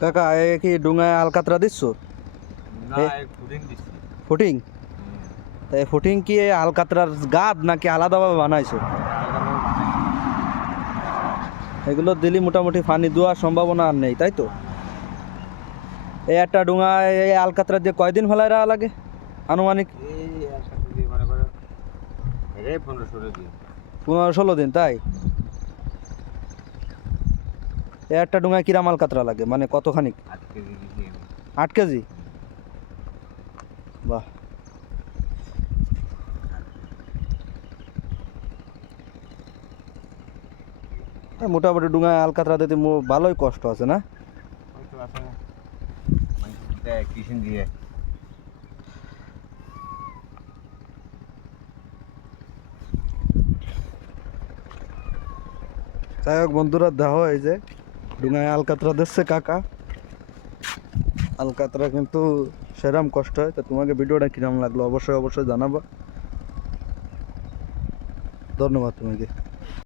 কাকা এ কি ডুঙায় আলকাতরা দিচ্ছ? না এ? এক ফুটিং দিচ্ছি। ফুটিং? তা এই ফুটিং কি এই আলকাতরার গাদ নাকি আলাদাভাবে বানাইছো? আলাদাভাবে বানাই। এগুলো দিলি মোটামুটি পানি দেওয়ার সম্ভাবনা আর নেই, তাই তো? এই একটা ডুঙায় এই আলকাতরা দিয়ে কয়দিন ফেলায় রাখা লাগে আনুমানিক? এই একসাথে দিয়ে মনে করো রে 15-16 দিন। 15-16 দিন, তাই? এই একটা ডুঙায় কিরাম আলকাতরা লাগে, মানে কতখানি? 8 কেজি দিছি আমি। 8 কেজি? বাহ। মোটামুটি ডুঙায় আলকাতরা দিতে ভালোই কষ্ট আছে না? ওই তো আছে মানে দেয় কিষেন দিয়ে। যাই হোক বন্ধুরা, দেখো এই যে ডুঙায় আলকাতরা দিচ্ছে কাকা। আলকাতরা কিন্তু সেরম কষ্ট হয়। তো তোমাকে ভিডিওটা কিরম লাগলো অবশ্যই অবশ্যই জানাবা। ধন্যবাদ তোমাকে।